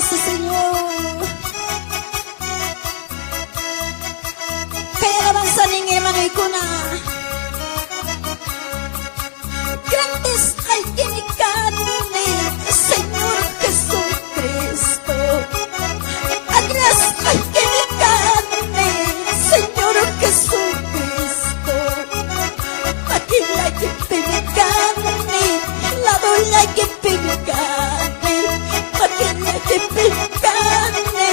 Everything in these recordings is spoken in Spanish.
Gracias, Señor. Kaya alabanza ng Emanoy ko na. Grandes ay kinikan ni Señor Jesucristo. Agnes ay kinikan ni Señor Jesucristo. Pakilay kipinikan ni Lado lay kipinikan ni Pakilay kipinikan ni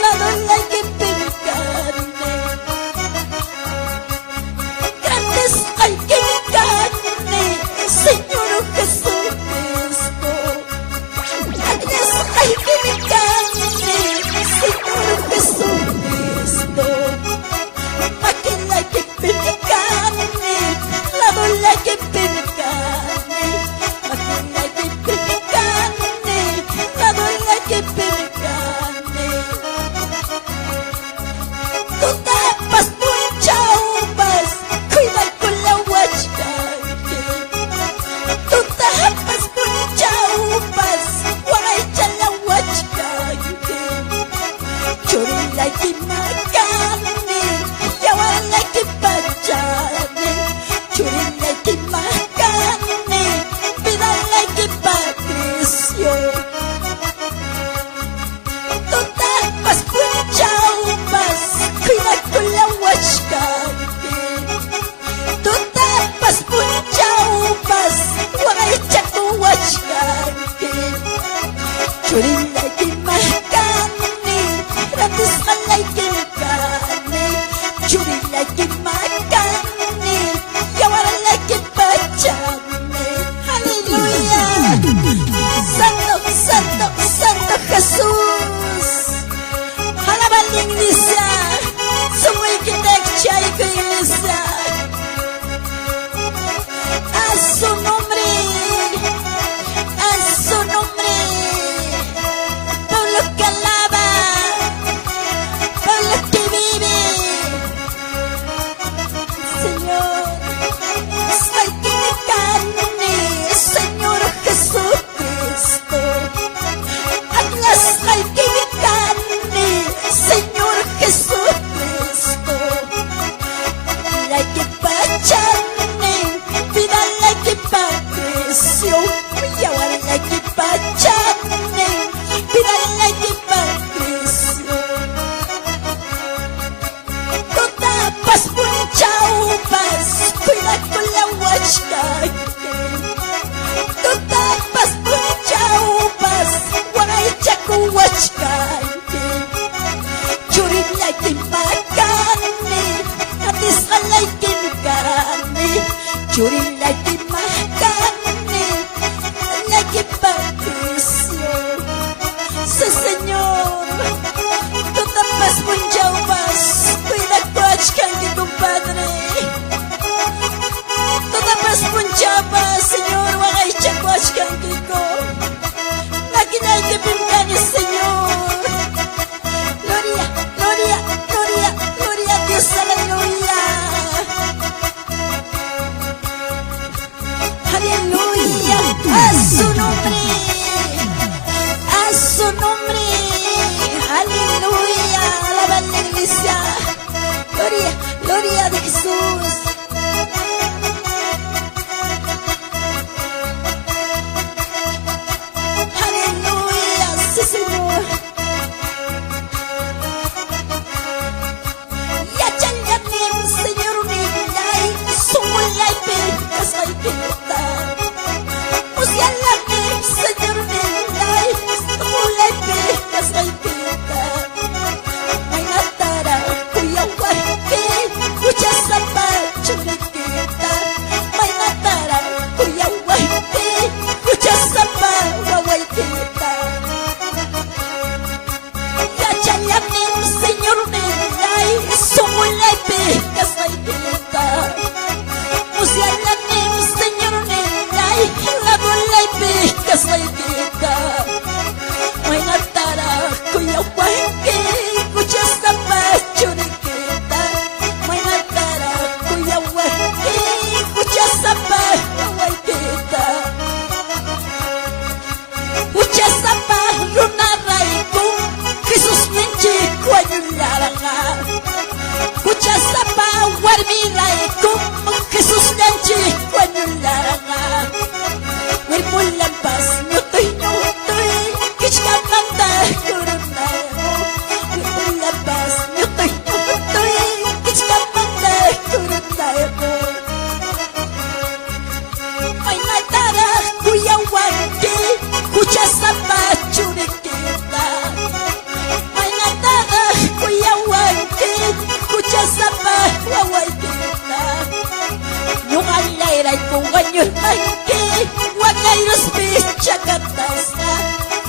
Lado lay kipinikan ni Grandes ay kinikan ni Señor Jesucristo. Agnes ay kinikan ni Señor Jesucristo. Pakilay kipinikan ni Lado lay kipinikan ni Pakilay kipinikan ni Lado lay kipinikan ni Tutapas puncaubas Kuiday kulawaj kaki Tutapas puncaubas Waray chalawaj kaki Churi lagi makani Yawan lagi pajani Churi lagi makani Bidang lagi patrisyo Tutapas puncaubas Kuiday kulawaj kaki Tutapas puncaubas Waray chakuwaj kaki Churi lagi makani Ratis kalay kinikani Churi lagi makani Yawaran lagi pachani Hallelujah Santo, Santo, Santo Jesus Halaban ng iglesia Sumuy kita chay ko iglesia A su nombre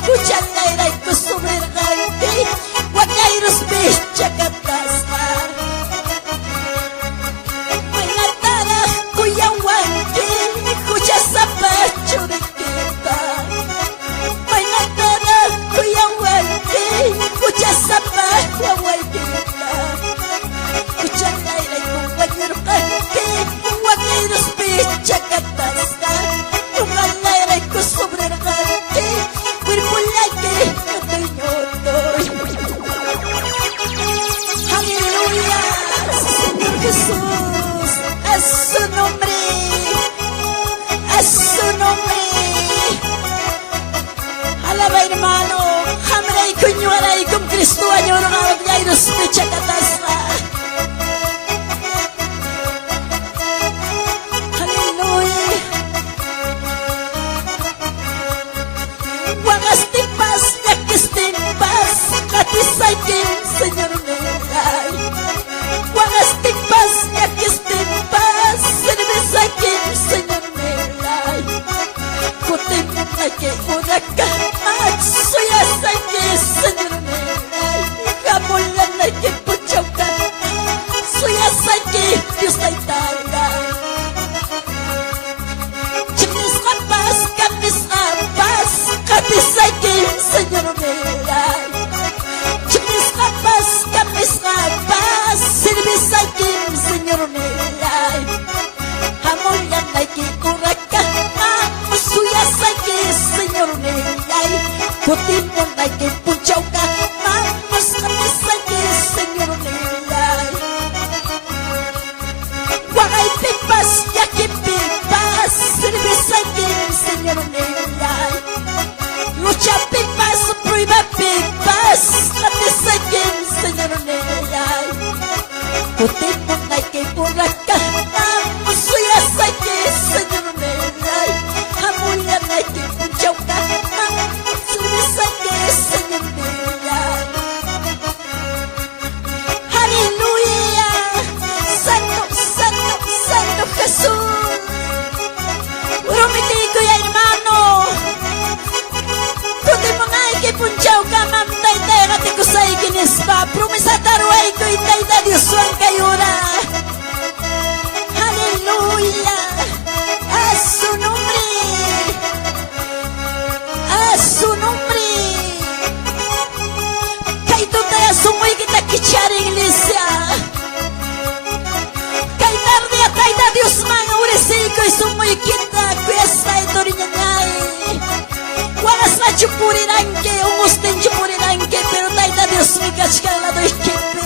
kuchalay ko sumirgante, wakairos bicha katasar. Mangatara kuyawante, kuchasapacho de kita. Mangatara kuyawante, kuchasapacho de kita. Kuchalay ko wakirgante, wakairos bicha katasar. Tumalay ko sumirgante, wirpulake nyotoy. Aleluya, Señor Jesús, a su nombre, a su nombre. Alaba hermano, hamray kunywaray kum Cristo añor ngawagay nos pecha katasa. Hallelujah. Wagas timpas, yakis timpas, katisaykin, Señor Melay. Wagas timpas, yakis timpas, sirvisakin, Señor Melay. Kutim na ke uraka, at suyasaykin, Señor Melay. Kamulan na ke puchauka, suyasaykin, Diyos na itarga. Chikis kapas, kapis kapas, kapisaykin, Señor Melay. Chikis kapas, kapis kapas, sirvisaykin, Señor Melay. Hamulan na ke uraka, suyasaykin, Señor Melay. Kutin mo na ke puchauka, mas kapisaykin, Señor Melay. Wakay pipas, yakin pipas, sirvisaykin, Señor Melay. Lucha pipas, prueba pipas, kapisaykin, Señor Melay. Kutin mo na ke uraka, suyasaykin, Señor Melay. Hamulan na ke puchauka, sirvisaykin, Señor Melay. Aleluya, Santo, Santo, Santo Jesús. Urumiti ko ya hermano. Kundi mo nga ikipunchaw ka, ma'am, tay-tay, kati ko sa ikinispa. Promesa taruay ko, itay-tay, Diyos wang kayura. Aleluya, a su nombre, a su nombre. Kay tutay, sumoy kita kichari, iglesia. Kay tarde, atay-tay, Diyos mga uresiko, sumoy kita, kuya ito rin niya. Wagas na chupurirangke, umusten chupurirangke, pero tay-tay, Diyos may kachkala do ikipe.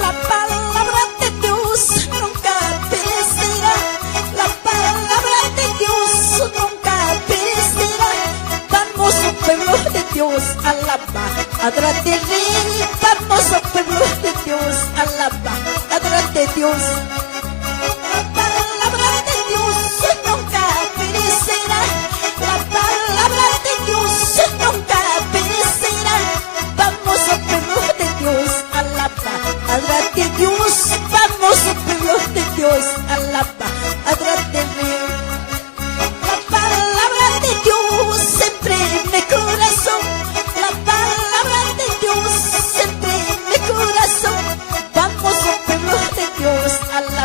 La palabra de Dios nunca perecerá. La palabra de Dios nunca perecerá. Vamos, pueblo de Dios, alaba, adorate Rey. Vamos, pueblo de Dios, alaba, adorate Dios. La palabra de Dios nunca perecerá. La palabra de Dios nunca perecerá. Vamos, pueblo de Dios, alaba, adorate Dios. Vamos, pueblo de Dios, alaba, adorate Rey. La palabra de Dios siempre en mi corazón. La palabra de Dios siempre en mi corazón. Vamos, pueblo de Dios, alaba.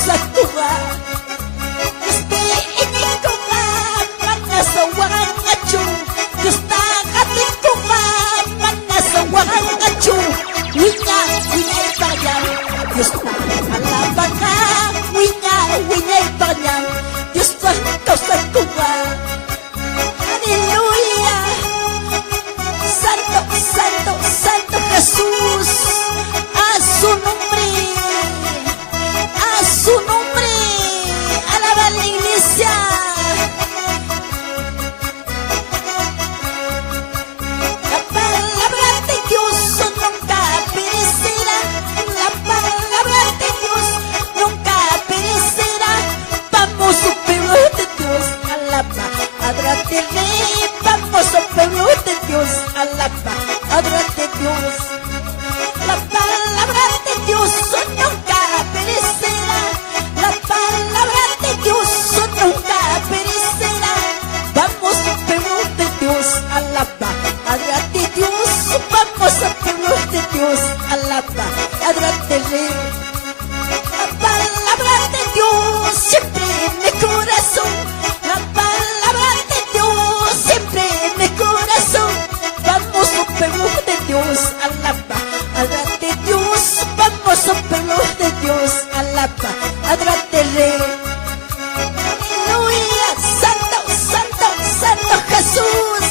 sa tuwa. Diyos ini ko ka, manasawang atyo. Diyos takatik ko ka, manasawang atyo. Winya ipagyan, Diyos na alabang ka. Winya ipagyan, Diyos na sa tuwa. Hallelujah. Santo, Santo, Santo Jesús, a su nombre, alaba la iglesia. La palabra de Dios nunca perecerá, la palabra de Dios nunca perecerá. Vamos, pueblo de Dios, alaba, adórate, vamos, pueblo de Dios, alaba, adórate Dios. La palabra de Dios nunca perecerá, la palabra de Dios nunca perecerá. Vamos, pueblo de Dios, alaba, adórate Dios. Vamos, pueblo de Dios, alaba, adórate Rey. La palabra de Dios siempre en mi corazón, la palabra de Dios siempre en mi corazón. Vamos, pueblo de Dios, alaba, adórate Dios. Vamos, pueblo de Dios, alaba, adórate Rey. Aleluya, Santo, Santo, Santo Jesús,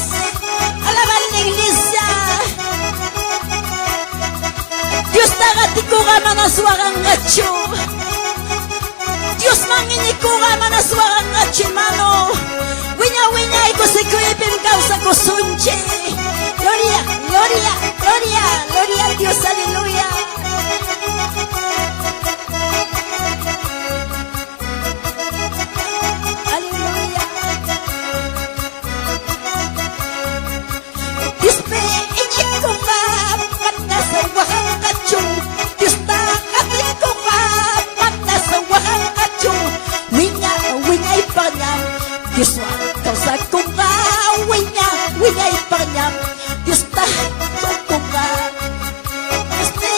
alaba la iglesia. Dios tagati ko ka manaswagang gacho. Dios mangini ko ka manaswagang gacho, mano. Winya iko si kuya causa ko sunche. Gloria, gloria, gloria, gloria a Dios, aleluya. Aleluya. Dios me inyeko ka, manasawang gacho. Dios tagati ko ka, manasawang gacho. Winya ipanyam. Dios causa ko ka, winya ipanyam. Dios tagati ko ka. Dios me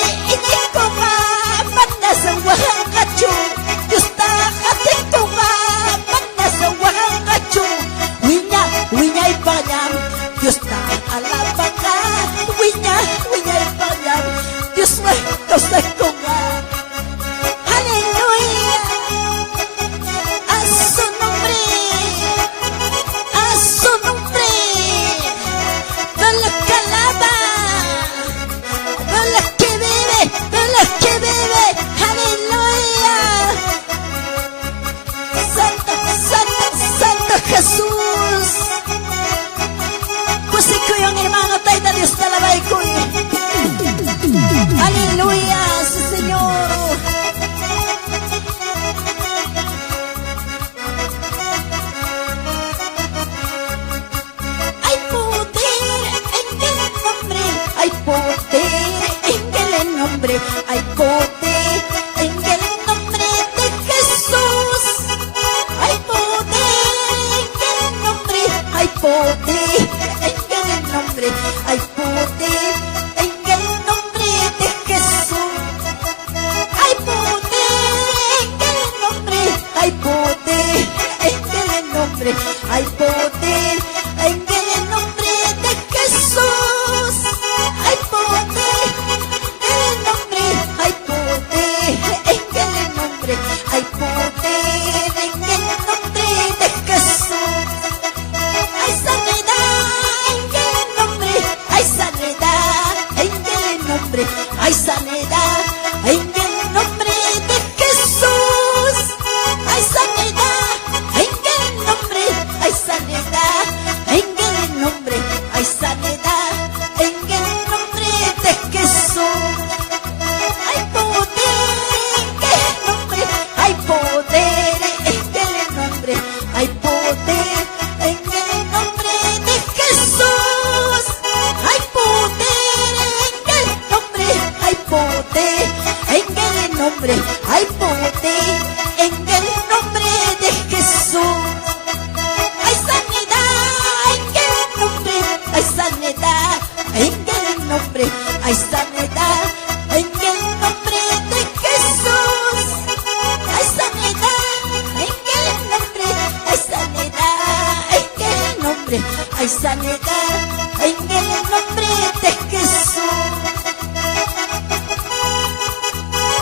hay sanidad en el nombre de Jesús.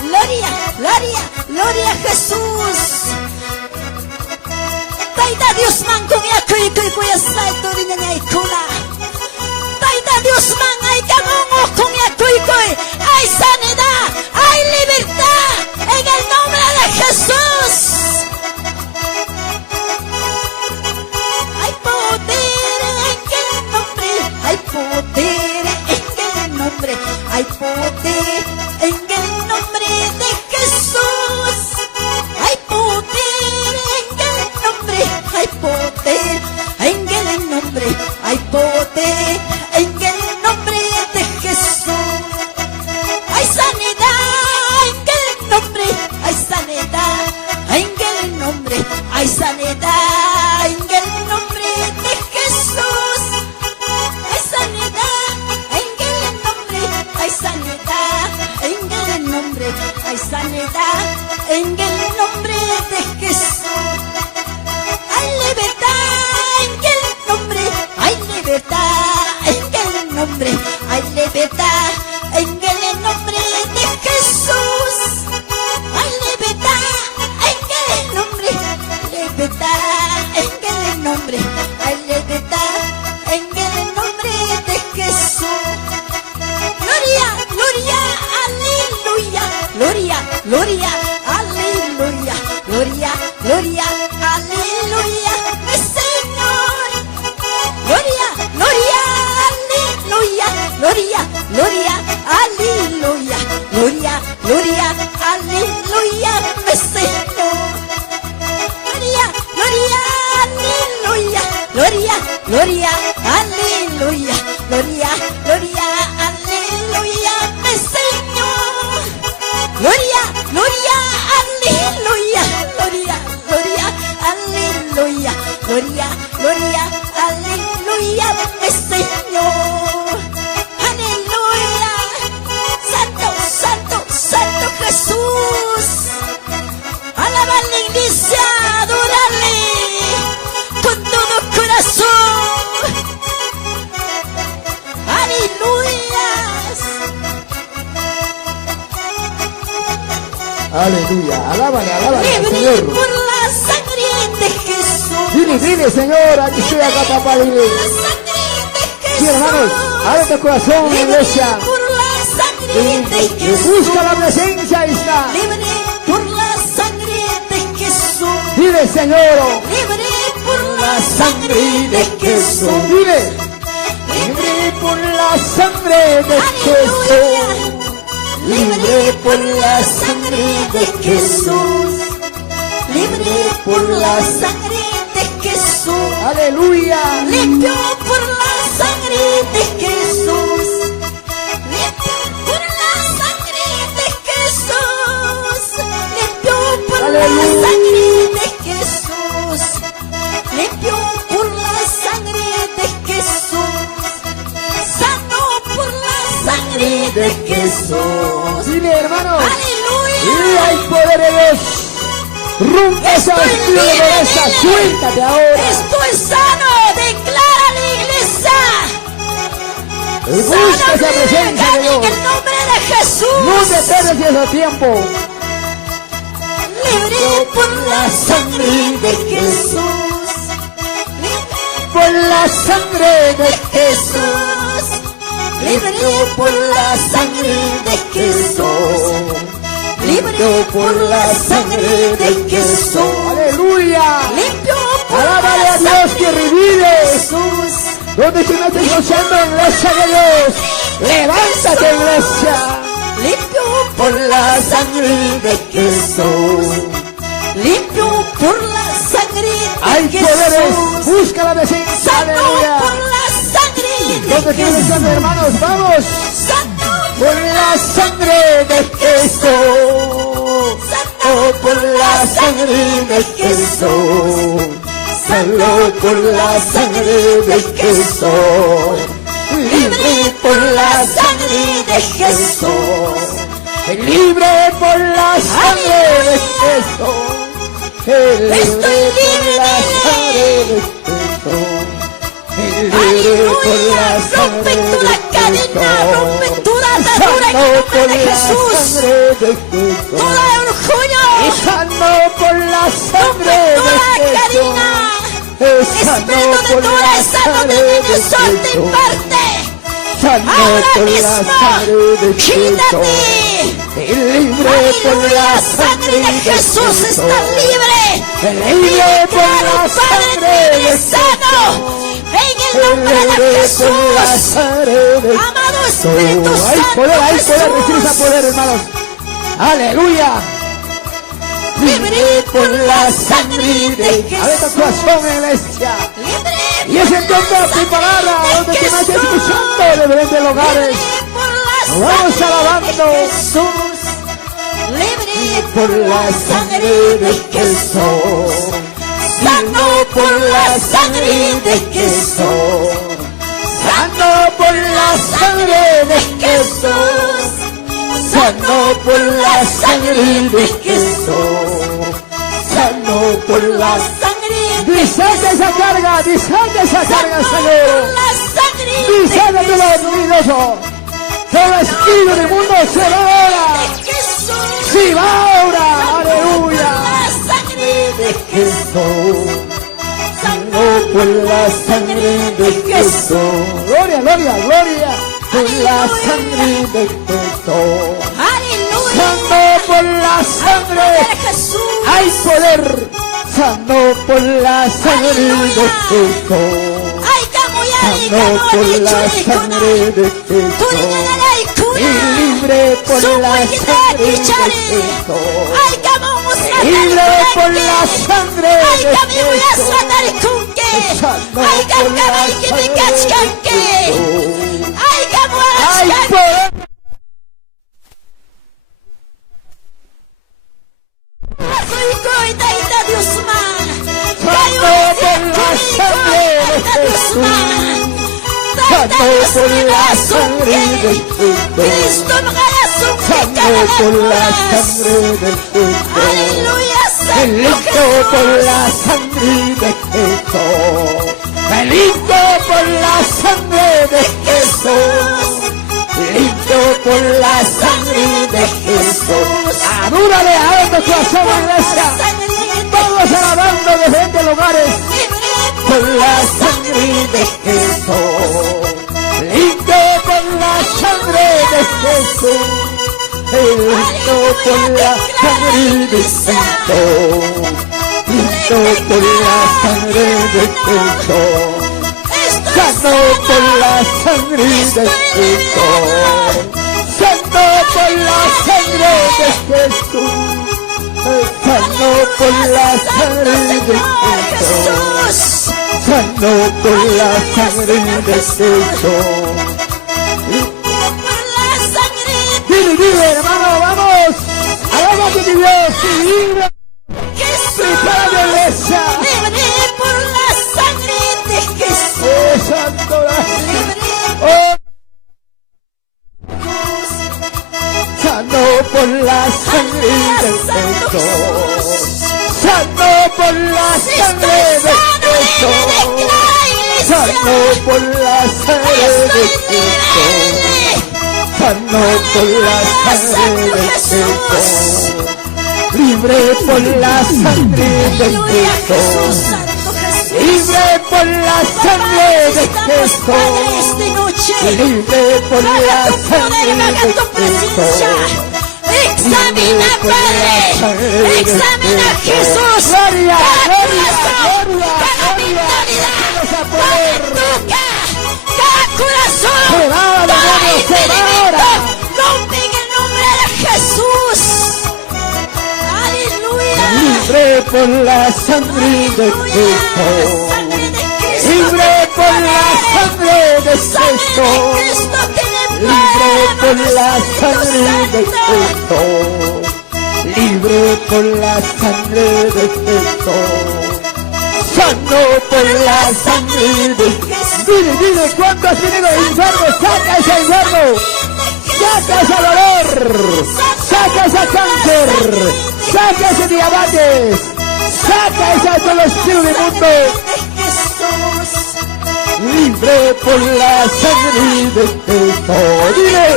Gloria, gloria, gloria a Jesús. Taita Dios man kung yakoy kuya sa ito rin niya ikula. Taita Dios man ay kamungo kung yakoy hay sanidad, hay libertad en el nombre de Jesús. Hay poder en el nombre, hay poder en el nombre, hay poder en el nombre de Jesús. Hay poder en el nombre, hay poder en el nombre, hay poder en el nombre de Jesús. Hay sanidad en el nombre, hay sanidad en el nombre, hay sanidad en el nombre de Jesús. Hay sanidad en el nombre, hay sanidad en el nombre, hay sanidad en el nombre de Jesús. Hay libertad en el nombre, hay libertad en el nombre, hay libertad en el nombre de Jesús. Hay libertad en el nombre, libertad en el nombre, hay libertad en el nombre de Jesús. Gloria, gloria, aleluya, gloria, gloria, aleluya, gloria, gloria, aleluya, mi Señor. Gloria, gloria, aleluya, gloria, gloria, aleluya, gloria, gloria, aleluya, mi Señor. Gloria, gloria, aleluya, gloria, gloria, aleluya, gloria, gloria, aleluya, mi Señor. Gloria, gloria, aleluya, gloria, gloria, aleluya, gloria, gloria, aleluya, mi Señor. Aleluya, santo, santo, santo Jesús. Alaba a la iglesia, adórale con todo corazón. Aleluya. Aleluya, alábale, alábale al Libre Señor. por la sangre de Jesús. Dile, dile, Señor, aquí estoy acá, papá, dile. La sangre de Jesús. Sí, hermanos, abre tu corazón, Libre iglesia. por la sangre de Jesús. Busca la presencia, ahí está. Libre por la sangre de Jesús. Dile, Señor. Libre por la sangre de Jesús. Dile. Libre por la sangre de Jesús. Libre por la sangre de Jesús. Libre por la sangre de Jesús. Aleluya. Limpio por la sangre de Jesús. Limpio por la sangre de Jesús. Limpio por la sangre de Jesús. Limpio por la sangre de Jesús. Sano por la sangre de Jesús. Dile, hermanos. Y Aleluya. hay poder de Dios. Rompe esa vestida de pobreza, suéltate ahora. Estoy sano, declara la iglesia. Y busca esa presencia de En Dios. el nombre de Jesús. No te pierdas ese tiempo. Libre por la sangre de Jesús. Libre Por la sangre de Jesús. Libre por la sangre de Jesús. Libre por la sangre de Jesús. Aleluya. Limpio por Alábale la a Dios sangre que de revive. Jesús. Donde se me está escuchando, iglesia de Dios. Levántate, iglesia. Limpio por la sangre de Jesús. Limpio por la sangre Hay de poderes. Jesús. Busca la presencia. Santo Aleluya. por la sangre Donde de se me están, Jesús. hermanos, vamos. Santo Por la sangre de Jesús. Santo por la sangre de Jesús. Salvo por la sangre de Jesús. Libre por la sangre de Jesús. Libre por la sangre de Jesús. Estoy libre por la de sangre de Jesús. Aleluya. Rompe toda cadena, rompe toda atadura en el nombre de Jesús. Toda orgullo. Sano por la sangre de Jesús. Espíritu de dureza no te dejes soltar en parte. Ahora mismo, quítate. Y libre por la sangre de Jesús está libre. Libre por la Padre, sangre de sano. En el nombre de Jesús. Amado Espíritu Hay Santo. poder, recibe ese Jesús. poder, hermanos. Aleluya. Libre por la sangre de Abre tu Jesús. corazón, iglesia. Libre Y es el tiempo de tu palabra, donde te vas escuchando de diferentes lugares. Nos vamos alabando. Libre Por la sangre de Jesús. Sano por la sangre de Jesús. Sano por la sangre de Jesús. Sano por la sangre de Jesús. Sano por la sangre de Desata esa carga, desata esa carga, Sano Señor. por la sangre de Desata todo luminoso. Todo espíritu del mundo se va ahora. Jesús. Sí, va ahora. Aleluya. La sangre de Jesús. Sano por la sangre de Jesús. Gloria, gloria, gloria. Por la sangre de Jesús. Aleluya. Sano por la sangre. Jesús. Hay poder. Sano por la sangre de Jesús. Ay, camo ya le Sano camo por le la chule sangre cona. de Jesús. Y libre por la sangre de Jesús. Ay, camo Libre por la sangre Ay, de camo voy a Jesús. sanar con que. Sano Ay, por camo la que me sangre cascan de que. Jesús. Ay, camo Hay ascan. poder. Soy coita y da Dios man. Sano por la sangre de Jesús. Sano por la sangre de Jesús. Cristo no hará su Sano por la sangre de Jesús. Aleluya, Santo Limpio por la sangre de Jesús. Limpio por la sangre de Jesús. Limpio por la sangre de Jesús. Adúrale a tu corazón, iglesia. Todos alabando de diferentes lugares. Por la sangre de Jesús. Limpio por la sangre de Jesús. Limpio por la sangre de Jesús. Limpio por la sangre de Jesús. Sano por la sangre de Jesús. Sano por la sangre de Jesús. Sano por la sangre de Jesús. Sano por la sangre de Jesús. Dile, dile, hermano, vamos. Alabamos a mi Dios y libre. Prepara la iglesia. Libre por la sangre de Jesús. Oh, santo. Libre Oh, sano por la sangre de Jesús. Sano por la sangre de Jesús. Sano por la sangre de Jesús. Sano por la sangre de Jesús. Libre por la sangre de Jesús. Libre por la sangre de Jesús. Libre por la sangre de Jesús. Examina, Padre. Examina, Jesús. Gloria, Cada gloria, corazón, gloria, cada gloria. mentalidad, Vamos a cada poder. toca, cada corazón, Se va, cada demonio, se va impedimento. ahora. Rompe en el nombre de Jesús. Aleluya. Libre por la sangre de Jesús. Libre por la sangre de Jesús. Libre por la sangre de Jesús. Libre por la sangre de Jesús. Sano por la sangre de Jesús. Dile, dile, ¿cuánto has venido del infierno? Saca ese infierno. Saca ese dolor. Saca ese cáncer. Saca ese diabetes. Saca ese todo espíritu del mundo. libre por la sangre de Cristo. Dile,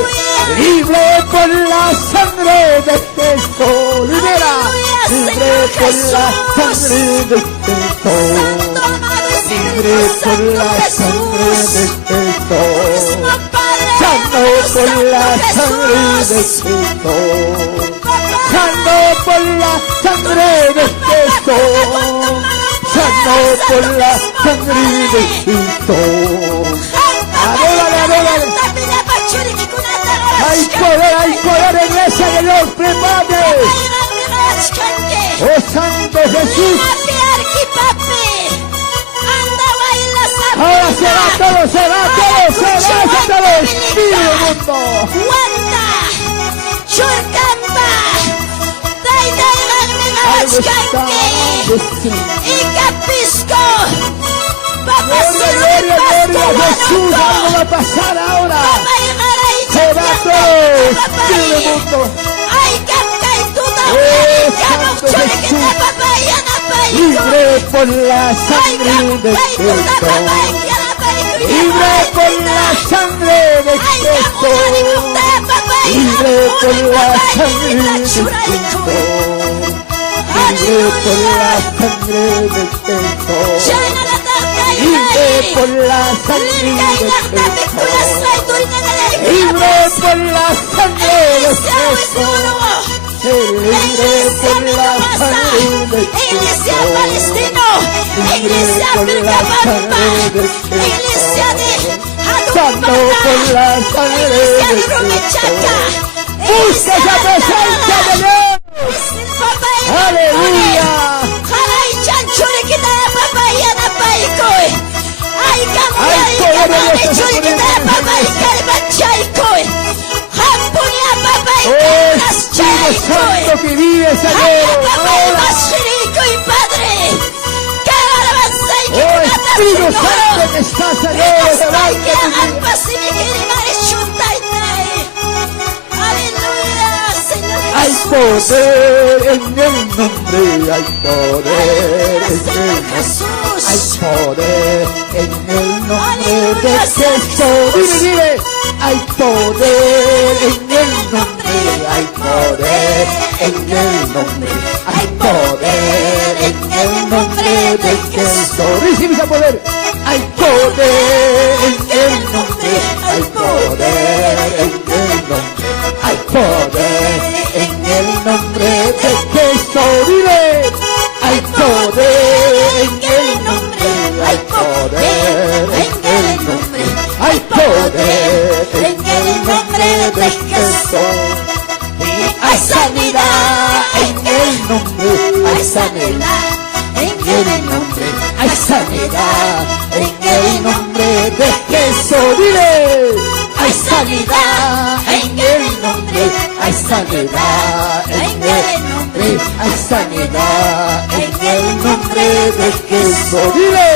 libre por la sangre de Cristo. Libera, libre por la sangre de Cristo. Libre por la sangre de Cristo. Santo por la sangre de Cristo. Santo por la sangre de Cristo. Santo por la sangre de Cristo. Adórale, adórale. Hay poder en ese de Dios, prepárate. Oh Santo Jesús. Ahora se va todo, se va todo, se va todo. Espíritu mundo. Algo está gloria, Jesús, algo va a pasar ahora. Se va todo, Espíritu mundo. Santo Jesús, libre por la sangre de Cristo. Libre por la sangre de Cristo. Libre por la sangre de Cristo. Libre por la sangre de Cristo. Libre por la sangre de Cristo. Libre por la sangre de Cristo. Libre por la sangre de Iglesia Cristo. Palestino, Iglesia Pircapampa, Iglesia de Santo por la sangre Iglesia de de Cristo. Rumichaca, Busca esa presencia de Dios. Aleluya. Oh Espíritu Santo que vive, Señor. Oh Espíritu Santo que está, Señor, delante de Hay poder en el nombre, hay poder en el nombre, hay poder en el nombre de Jesús. Dile, dile, hay poder en el nombre, hay poder en el nombre, hay poder en el nombre de Jesús. Recibe ese poder, hay poder en el nombre, hay poder en el nombre, hay poder. En el nombre de Jesús, dile, hay poder en el nombre, hay poder en el nombre, hay poder en el nombre de Jesús. Hay sanidad en el nombre, hay sanidad en el nombre, hay sanidad en el nombre de Jesús, dile, hay sanidad en el nombre, hay sanidad en el nombre, hay sanidad en el nombre de Jesús, dile,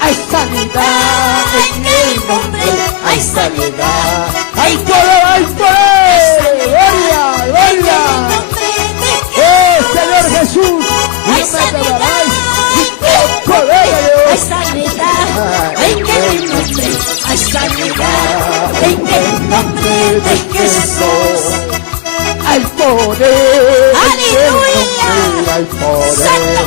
hay sanidad en el nombre, hay sanidad, hay poder, gloria, gloria, oh Señor Jesús, Hay sanidad poder de Dios. hay sanidad en el nombre, hay sanidad en el nombre de Jesús. Hay poder ¡Aleluya! en el nombre, hay poder Santo,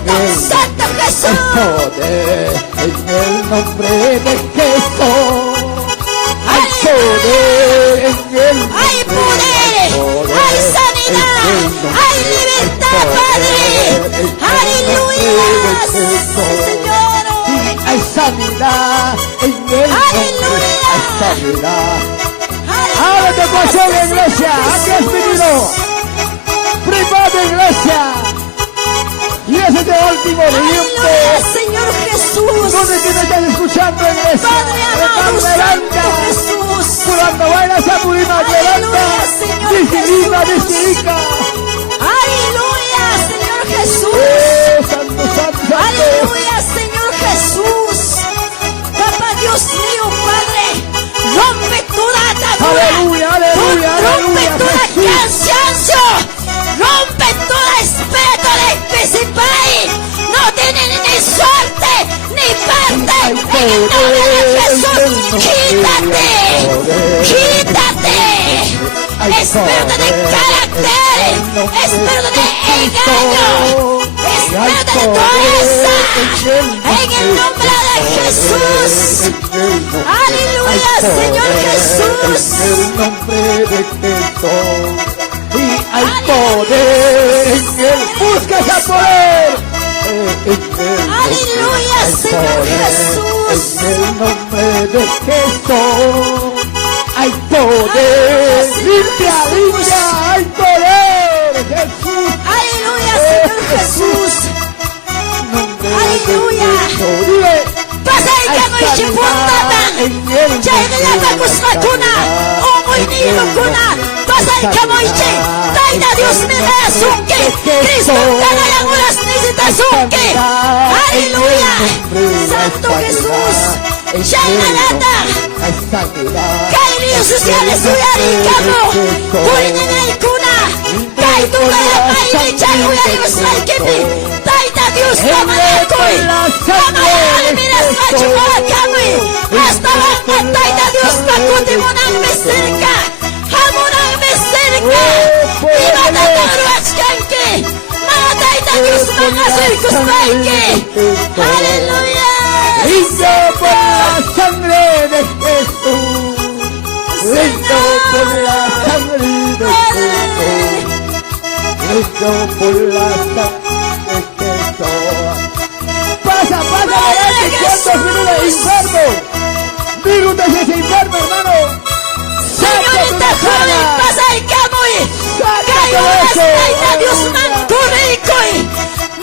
en el Santo, Santo hay Jesús. poder en el nombre de Jesús. Hay poder en el nombre, Hay poder, hay sanidad, en el nombre, hay libertad, Padre. Aleluya, Señor. hay sanidad en el nombre, Aleluya. hay sanidad. Ábrete corazón, iglesia, aquí has venido. Prepárate, iglesia. Y ese es el último tiempo. Aleluya, Señor Jesús. ¿Dónde que me estás escuchando, iglesia? Padre amado, Santo Jesús. Cuando bailas a Purima, levanta. Aleluya, Señor Disilica, Jesús. disilica. Aleluya, Señor Jesús. Oh, santo, santo, santo. Aleluya, Señor Jesús. Papá Dios mío, Padre. Rompe toda atadura. Aleluya, aleluya, Rompe aleluya, toda Jesús. cansancio. Rompe toda espíritu de principal. No tiene ni suerte ni parte Hay en el nombre de Jesús, quítate. Espíritu de carácter, espíritu de engaño, espíritu de dureza, en el nombre de Jesús. Aleluya, Señor Jesús. En el nombre de Jesús. Y hay poder en él. Busca ese poder. Aleluya, Señor Jesús. En el nombre de Jesús. Hay poder. Limpia, limpia. Hay poder. Jesús. Aleluya, Señor Jesús. Aleluya. Pasa el camo y chipunta. Llega la vacuna. Omo y niño kuna. Pasa el camo y che. Taida Dios me da asunque. Cristo gana la unas necesitas asunque. Aleluya. Santo Jesús. Llega nada. Caído sociales suyari camo. Purinen el kuna. Caído la paila y chayo y algo salquete. Taida Dios toma la coi. Toma la miras machuca cami. Hasta la taida Dios pacuti monan me cerca. Hamonan me cerca. Y mata taruachkanke. Mata taida Dios mangasoy kuspaike. Aleluya. Limpio por la sangre de Jesús. Limpio por la sangre de Jesús. Limpio por la sangre de Jesús. Pasa, adelante, ¿cuántos minutos enfermo? Minutos ese enfermo, hermano. Señorita joven, pasa el camuy. Caigo las taita Dios manturikoi.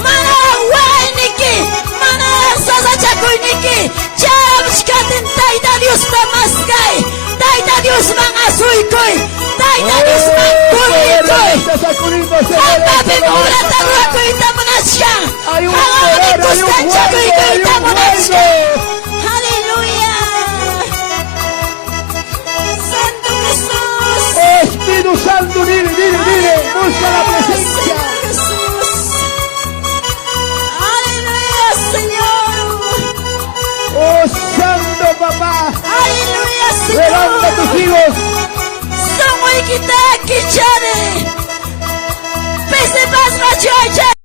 Mana wainiki. Mana sasa chakuiniki. Chamshkatin taita Dios tamaskai. Taita Dios mangasuikoi. Taita Dios manturikoi. Papi mura taruakoi tamunashkan. Hagawani kustan chakuikoi tamunashkan. Aleluya. Santo Jesús. Espíritu Santo, mire, busca la presencia. Jesús. Aleluya, Señor. Oh, Santo Papá. Aleluya, Levanta Señor. tus hijos. Somos Ikitaki Chane. Pese pas macho